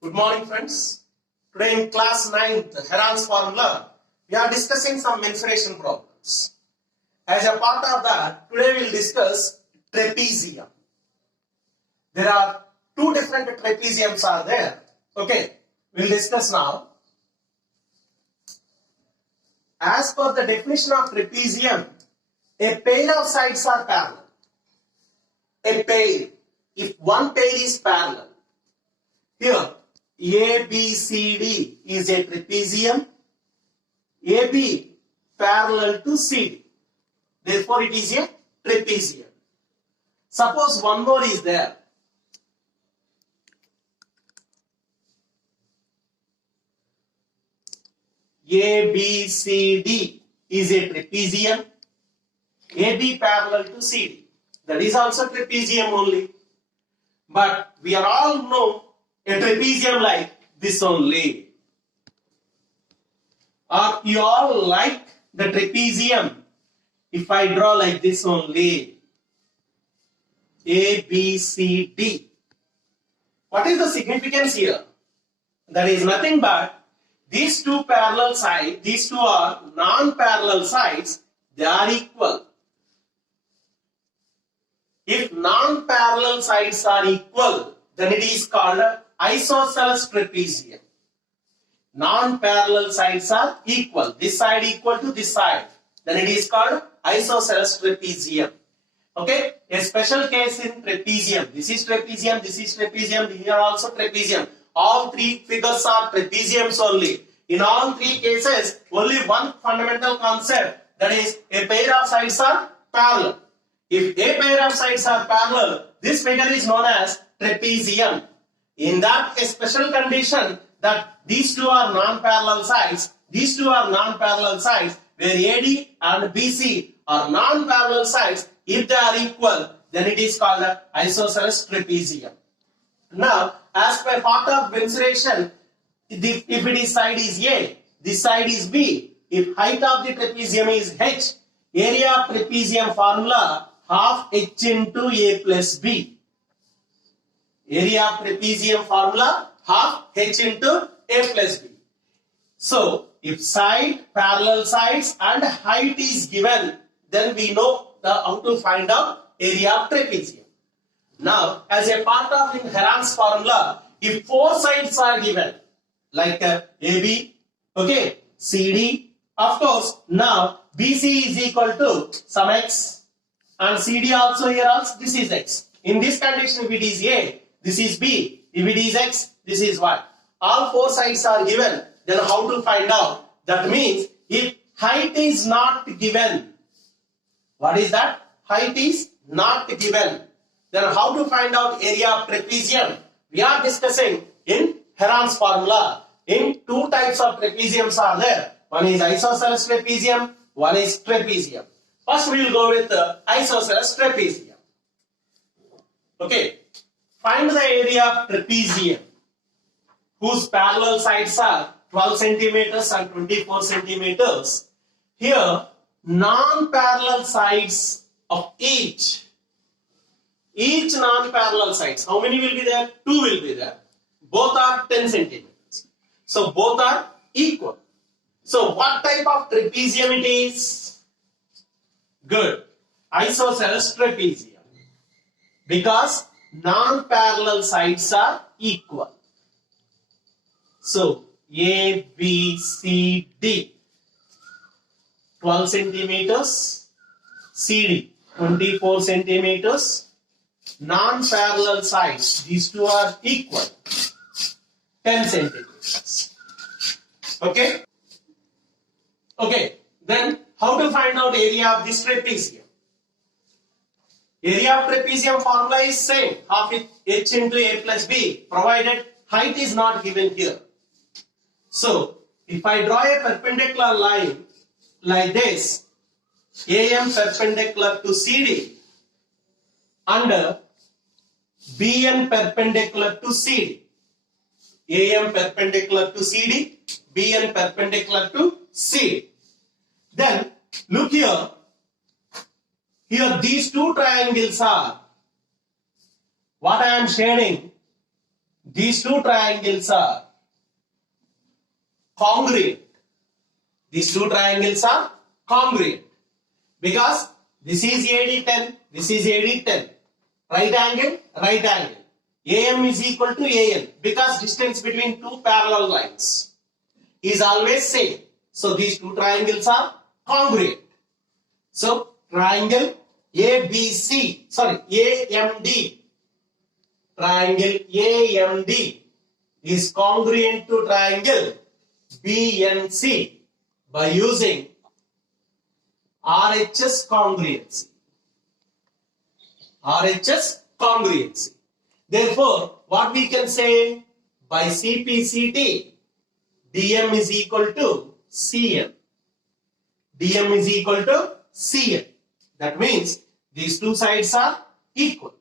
Good morning, friends. Today in class 9th, Heron's formula, we are discussing some mensuration problems. As a part of that, today we will discuss trapezium. There are two different trapeziums are there. Okay, we will discuss now. As per the definition of trapezium, a pair of sides are parallel. A pair, if one pair is parallel, here ABCD is a trapezium, AB parallel to CD. Therefore, it is a trapezium. Suppose one more is there. ABCD is a trapezium, AB parallel to CD. That is also trapezium only. But we are all know a trapezium like this only. Or you all like the trapezium if I draw like this only. A, B, C, D. What is the significance here? That is nothing but these two parallel sides, these two are non-parallel sides, they are equal. If non-parallel sides are equal, then it is called isosceles trapezium. Non-parallel sides are equal. This side equal to this side. Then it is called isosceles trapezium. Okay? A special case in trapezium. This is trapezium, this is trapezium, here also trapezium. All three figures are trapeziums only. In all three cases, only one fundamental concept, that is a pair of sides are parallel. If a pair of sides are parallel, this figure is known as trapezium. In that a special condition that these two are non-parallel sides, these two are non-parallel sides, where AD and BC are non-parallel sides, if they are equal, then it is called isosceles trapezium. Now, as per part of mensuration, if it is side is A, this side is B, if height of the trapezium is H, area of trapezium formula half H into A plus B. Area of trapezium formula half H into A plus B. So, if side, parallel sides and height is given, then we know how to find out area of trapezium. Now, as a part of in Heron's formula, if four sides are given, like AB, okay, CD, of course, now BC is equal to some X and CD also here also, this is X. In this condition, if it is A, this is B. If it is X, this is Y. All four sides are given, then how to find out? That means, if height is not given, what is that? Height is not given. Then how to find out area of trapezium? We are discussing in Heron's formula. In two types of trapeziums are there. One is isosceles trapezium, one is trapezium. First we will go with the isosceles trapezium. Okay. Find the area of trapezium whose parallel sides are 12 centimeters and 24 centimeters. Here, non-parallel sides of each non-parallel sides, how many will be there? 2 will be there. Both are 10 centimeters. So, both are equal. So, what type of trapezium it is? Good. Isosceles trapezium. Because non-parallel sides are equal. So, A, B, C, D 12 centimeters, CD 24 centimeters, non-parallel sides, these two are equal, 10 centimeters. Okay? Okay, then how to find out area of this trapezium? Area of trapezium formula is same, half H into A plus B, provided height is not given here. So, if I draw a perpendicular line like this, AM perpendicular to CD and BN perpendicular to CD. AM perpendicular to CD, BN perpendicular to CD. Then, look here. Here these two triangles are, what I am shading, these two triangles are congruent. These two triangles are congruent because this is AD10, this is AD10. Right angle, right angle. AM is equal to AN because distance between two parallel lines is always same. So these two triangles are congruent. So triangle AMD, triangle AMD is congruent to triangle BNC by using RHS congruency. RHS congruency. Therefore, what we can say by CPCT, DM is equal to CM. DM is equal to CM. That means these two sides are equal.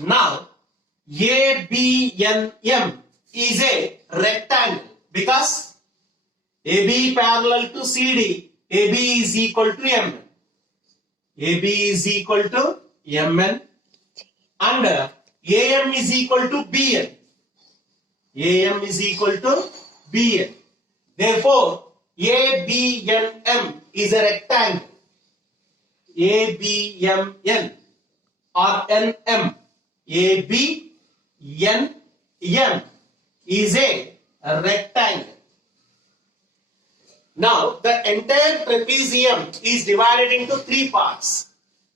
Now, ABNM is a rectangle because AB parallel to CD, AB is equal to MN. AB is equal to MN and AM is equal to BN. AM is equal to BN. Therefore, ABNM is a rectangle. ABMN or NM. ABNM is a rectangle. Now, the entire trapezium is divided into three parts.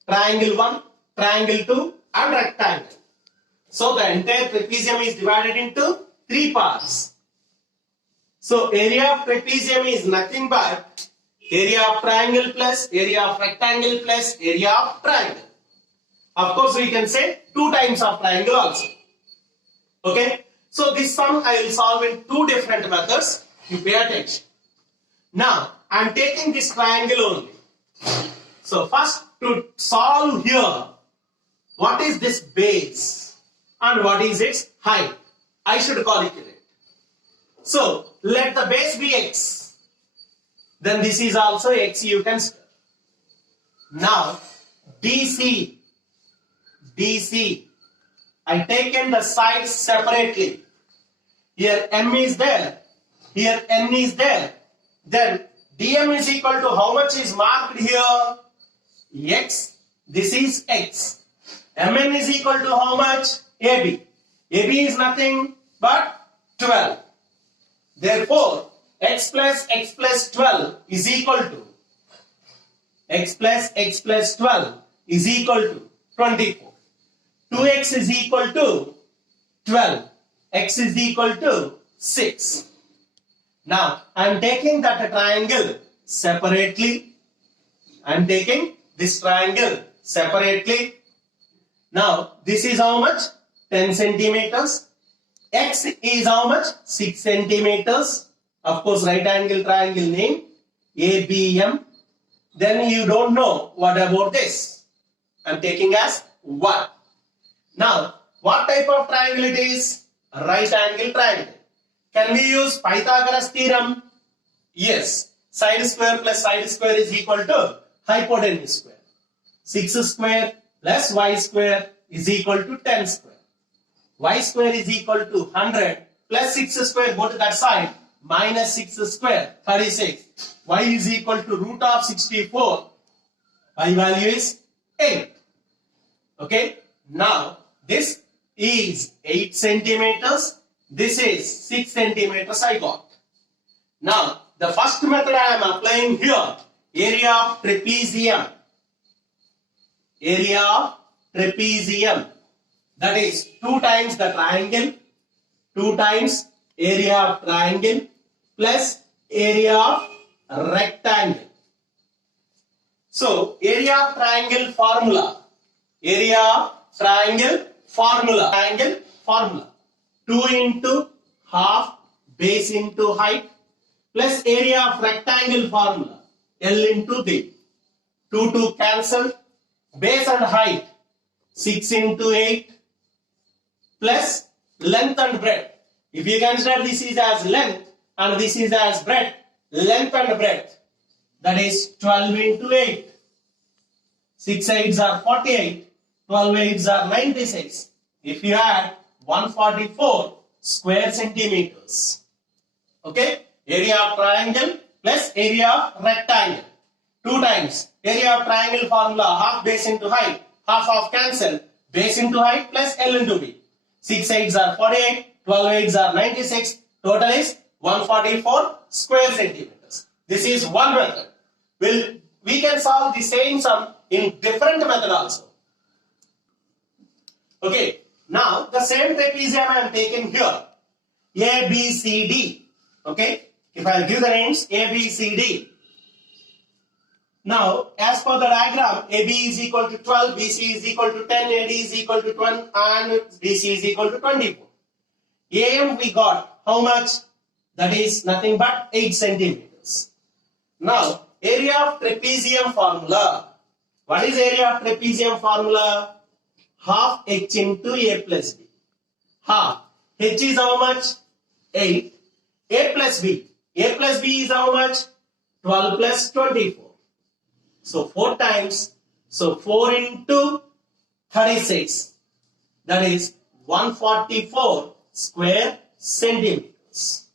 Triangle 1, triangle 2 and rectangle. So, the entire trapezium is divided into three parts. So, area of trapezium is nothing but area of triangle plus area of rectangle plus area of triangle. Of course, we can say 2 times of triangle also. Okay. So, this sum I will solve in 2 different methods. You pay attention. Now, I am taking this triangle only. So, first to solve here, what is this base and what is its height? I should calculate. So, let the base be x. Then this is also x you can square. Now, DC, I taken the sides separately. Here M is there, here N is there. Then DM is equal to how much is marked here? X. This is X. MN is equal to how much? AB. AB is nothing but 12. Therefore, X plus 12 is equal to X plus 12 is equal to 24. 2x is equal to 12. X is equal to 6. Now, I am taking that triangle separately. I am taking this triangle separately. Now, this is how much? 10 centimeters. X is how much? 6 centimeters. Of course, right angle triangle name ABM. Then you don't know what about this. I am taking as 1. Now, what type of triangle it is? Right angle triangle. Can we use Pythagoras theorem? Yes. Side square plus side square is equal to hypotenuse square. 6 square plus y square is equal to 10 square. Y square is equal to 100 plus 6 square, go to that side, minus 6 square, 36. Y is equal to root of 64. Y value is 8. Okay. Now, this is 8 centimeters. This is 6 centimeters I got. Now, the first method I am applying here, area of trapezium. Area of trapezium. That is 2 times the triangle, 2 times area of triangle plus area of rectangle. So, area of triangle formula. Area of triangle formula. Triangle formula. 2 into half base into height plus area of rectangle formula. L into B. 2 to cancel. Base and height. 6 into 8 plus length and breadth. If you consider this is as length and this is as breadth, length and breadth, that is 12 into 8. 6 8s are 48, 12 8s are 96. If you add 144 square centimeters. Okay, area of triangle plus area of rectangle. 2 times area of triangle formula, half base into height, half cancel, base into height plus L into B. 6 8s are 48, 12 8s are 96, total is 144 square centimeters. This is one method. We can solve the same sum in different method also. Okay, now the same trapezium I am taking here, A, B, C, D. Okay, if I give the names A, B, C, D. Now, as per the diagram, AB is equal to 12, BC is equal to 10, AD is equal to 20, and BC is equal to 24. AM we got how much? That is nothing but 8 centimeters. Now, area of trapezium formula. What is area of trapezium formula? Half H into A plus B. Half. H is how much? 8. A plus B. A plus B is how much? 12 plus 24. So 4 times. So 4 into 36. That is 144 square centimeters.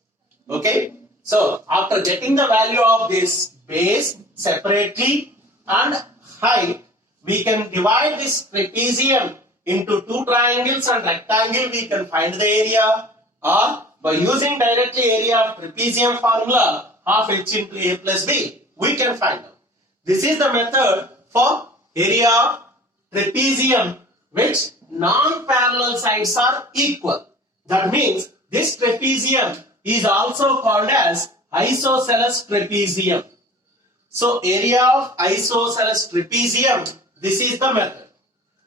Okay. So after getting the value of this base separately and height, we can divide this trapezium into 2 triangles and rectangle. We can find the area, or by using directly area of trapezium formula, half H into A plus B, we can find out. This is the method for area of trapezium which non-parallel sides are equal. That means this trapezium is also called as isosceles trapezium. So area of isosceles trapezium, this is the method.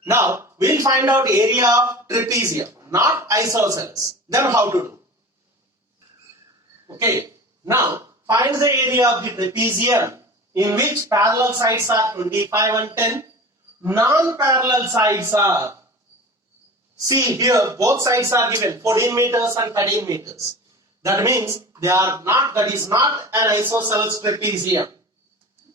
Now we'll find out area of trapezium, not isosceles. Then how to do? Okay, now find the area of the trapezium in which parallel sides are 25 and 10. Non-parallel sides are, see here both sides are given 14 meters and 13 meters. That means they are not, that is not an isosceles trapezium.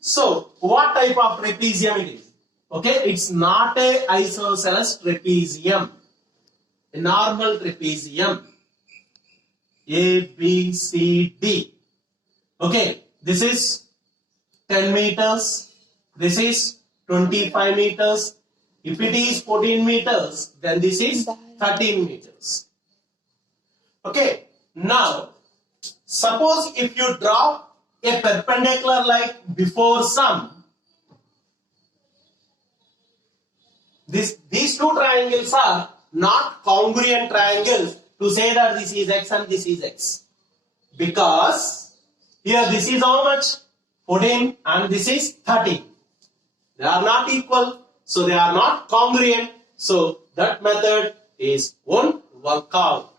So what type of trapezium it is? Okay, it's not a isosceles trapezium. A normal trapezium. A, B, C, D. Okay, this is 10 meters. This is 25 meters. If it is 14 meters, then this is 13 meters. Okay, now suppose if you draw a perpendicular like before sum, these 2 triangles are not congruent triangles to say that this is x and this is x. Because here this is how much? 14 and this is 13. They are not equal, so they are not congruent. So that method won't work out.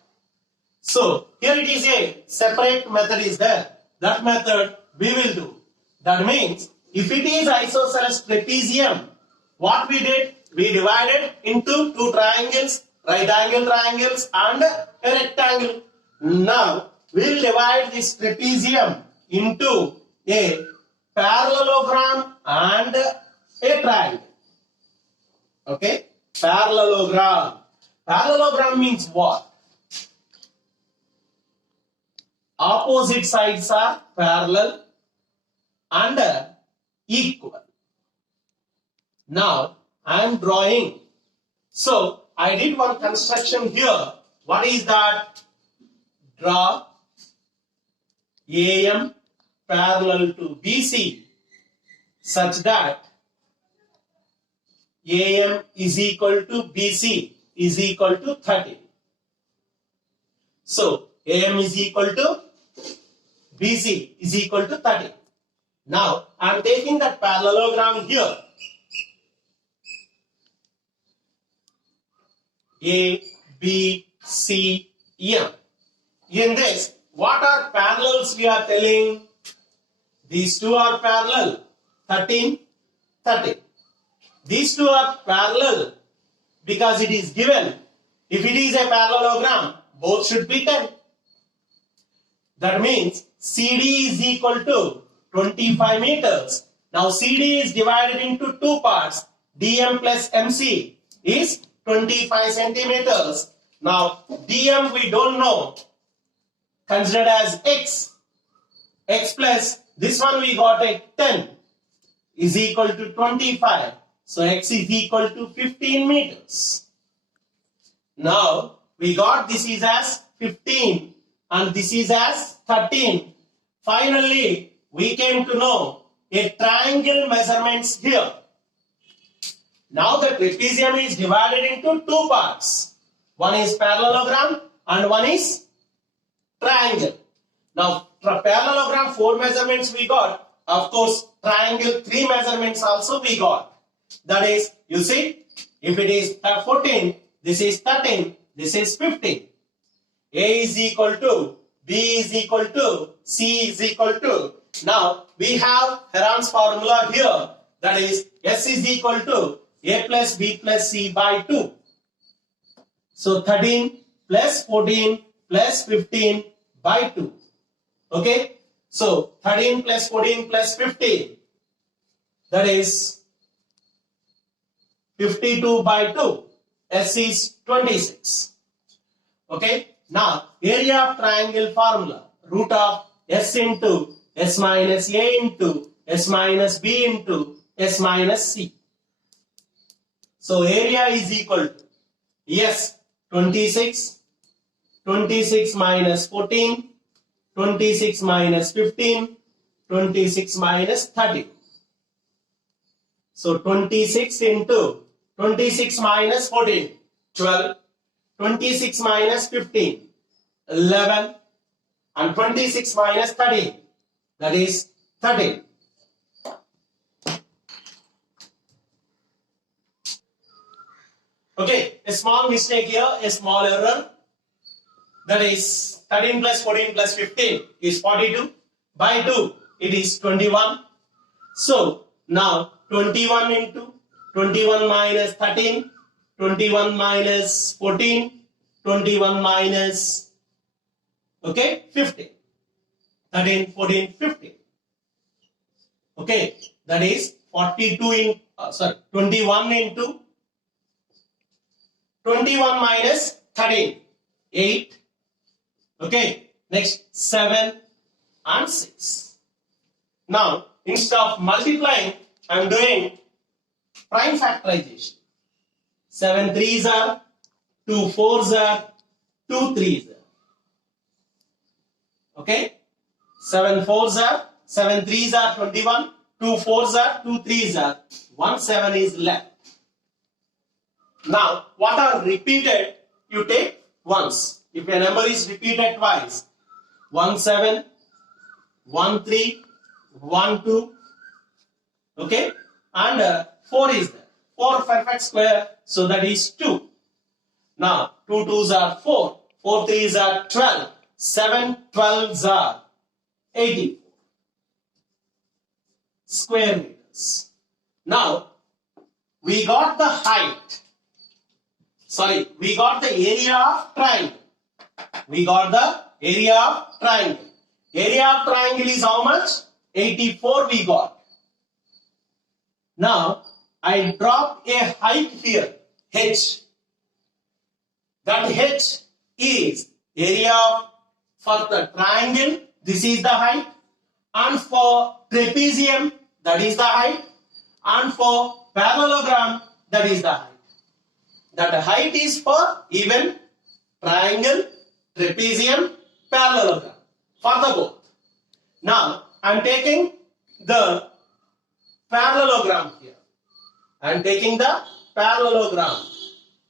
So here it is a separate method is there. That method we will do. That means if it is isosceles trapezium, what we did? We divided into 2 triangles, right angle triangles and a rectangle. Now we will divide this trapezium into a parallelogram and a triangle. Okay? Parallelogram. Parallelogram means what? Opposite sides are parallel and equal. Now I am drawing. So I did one construction here. What is that? Draw AM parallel to BC such that AM is equal to BC is equal to 30. So AM is equal to BC is equal to 30. Now I am taking that parallelogram here. A, B, C, M. In this, what are parallels we are telling? These 2 are parallel, 13, 30. These 2 are parallel because it is given. If it is a parallelogram, both should be 10. That means CD is equal to 25 meters. Now CD is divided into 2 parts. DM plus MC is 25 centimeters. Now dm we don't know, considered as x. X plus this one we got a 10 is equal to 25. So x is equal to 15 meters. Now we got this is as 15 and this is as 13. Finally we came to know a triangle measurements here. Now the trapezium is divided into two parts. One is parallelogram and one is triangle. Now parallelogram 4 measurements we got. Of course triangle 3 measurements also we got. That is, you see, if it is 14, this is 13, this is 15. A is equal to, B is equal to, C is equal to. Now we have Heron's formula here. That is, S is equal to A plus B plus C by 2. So 13 plus 14 plus 15 by 2. Okay. So 13 plus 14 plus 15. That is 52 by 2. S is 26. Okay. Now area of triangle formula. Root of S into S minus A into S minus B into S minus C. So area is equal to, yes, 26, 26 minus 14, 26 minus 15, 26 minus 30. So 26 into 26 minus 14, 12, 26 minus 15, 11, and 26 minus 13, that is 13. Okay, a small mistake here, a small error. That is 13 plus 14 plus 15 is 42. By 2, it is 21. So, now 21 into 21 minus 13, 21 minus 14, 21 minus, okay, 15. 13, 14, 15. Okay, that is 42 in, 21 into 21 minus 13, 8. Okay, next 7 and 6. Now, instead of multiplying, I am doing prime factorization. 7 threes are, 2 4s are, 2 3s are. Okay, 7 4s are, 7 3s are 21, 2 4s are, 2 3s are, 1 7 is left. Now, what are repeated, you take once. If a number is repeated twice, 1 7, 1 3, 1 2, okay, and 4 is there. 4 perfect square, so that is 2. Now, 2 2s are 4, 4 3s are 12, 7 12s are 84 square meters. Now, we got the height. Sorry, we got the area of triangle. We got the area of triangle. Area of triangle is how much? 84 we got. Now, I dropped a height here, h. That h is area for the triangle, this is the height. And for trapezium, that is the height. And for parallelogram, that is the height. That height is for even triangle, trapezium, parallelogram, for the both. Now, I am taking the parallelogram here. I am taking the parallelogram.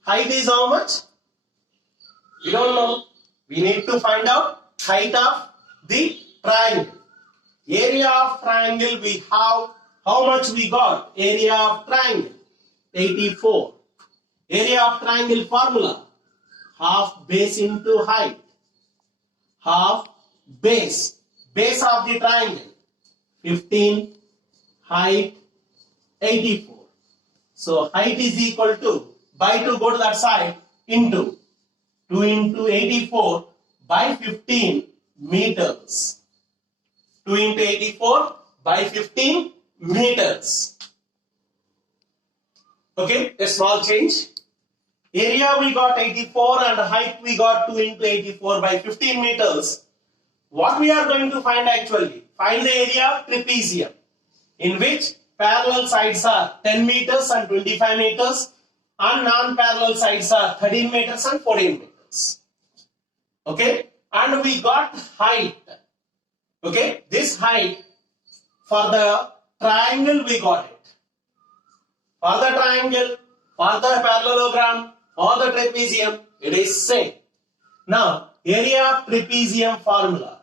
Height is how much? We don't know. We need to find out height of the triangle. Area of triangle we have, how much we got? Area of triangle, 84. Area of triangle formula, half base into height. Half base of the triangle, 15, height, 84. So height is equal to, by 2 go to that side, into 2 into 84 by 15 meters. 2 into 84 by 15 meters. Okay, a small change. area we got 84 and height we got 2 into 84 by 15 meters. What we are going to find actually? Find the area of trapezium, in which parallel sides are 10 meters and 25 meters and non-parallel sides are 13 meters and 14 meters. Okay, and we got height. Okay, this height for the triangle we got it. For the triangle, for the parallelogram, for the trapezium, it is same. Now, area of trapezium formula,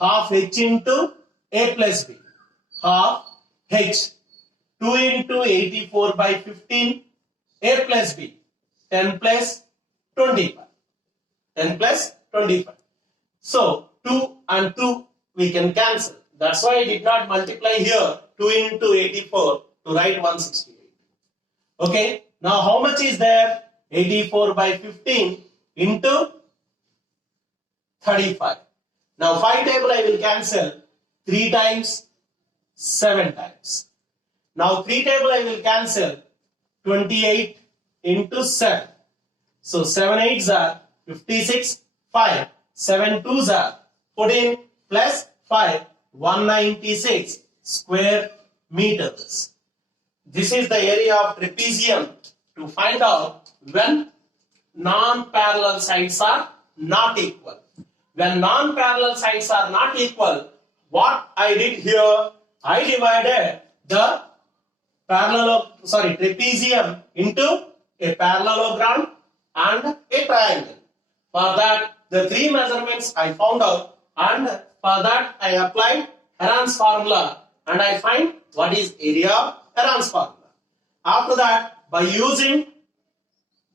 half h into a plus b, half h, 2 into 84 by 15, a plus b, 10 plus 25, 10 plus 25. So, 2 and 2 we can cancel. That's why I did not multiply here 2 into 84 to write 168. Okay, now how much is there? 84 by 15 into 35. Now 5 table I will cancel 3 times, 7 times. Now 3 table I will cancel 28 into 7. So 7 8s are 56, 5, 7 2s are 14 plus 5, 196 square meters. This is the area of trapezium to find out when non-parallel sides are not equal. When non-parallel sides are not equal, what I did here, I divided the trapezium into a parallelogram and a triangle. For that, the 3 measurements I found out, and for that I applied Heron's formula and I find what is area of Heron's formula. After that, by using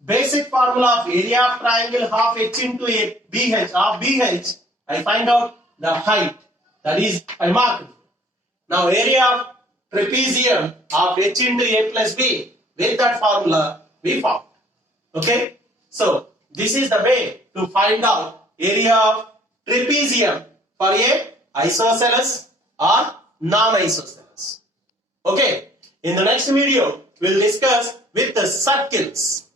basic formula of area of triangle half h into a BH of BH, I find out the height, that is I marked. Now area of trapezium of h into a plus b, with that formula we found. Okay, so this is the way to find out area of trapezium for a isosceles or non-isosceles. Okay, in the next video we'll discuss with the circles.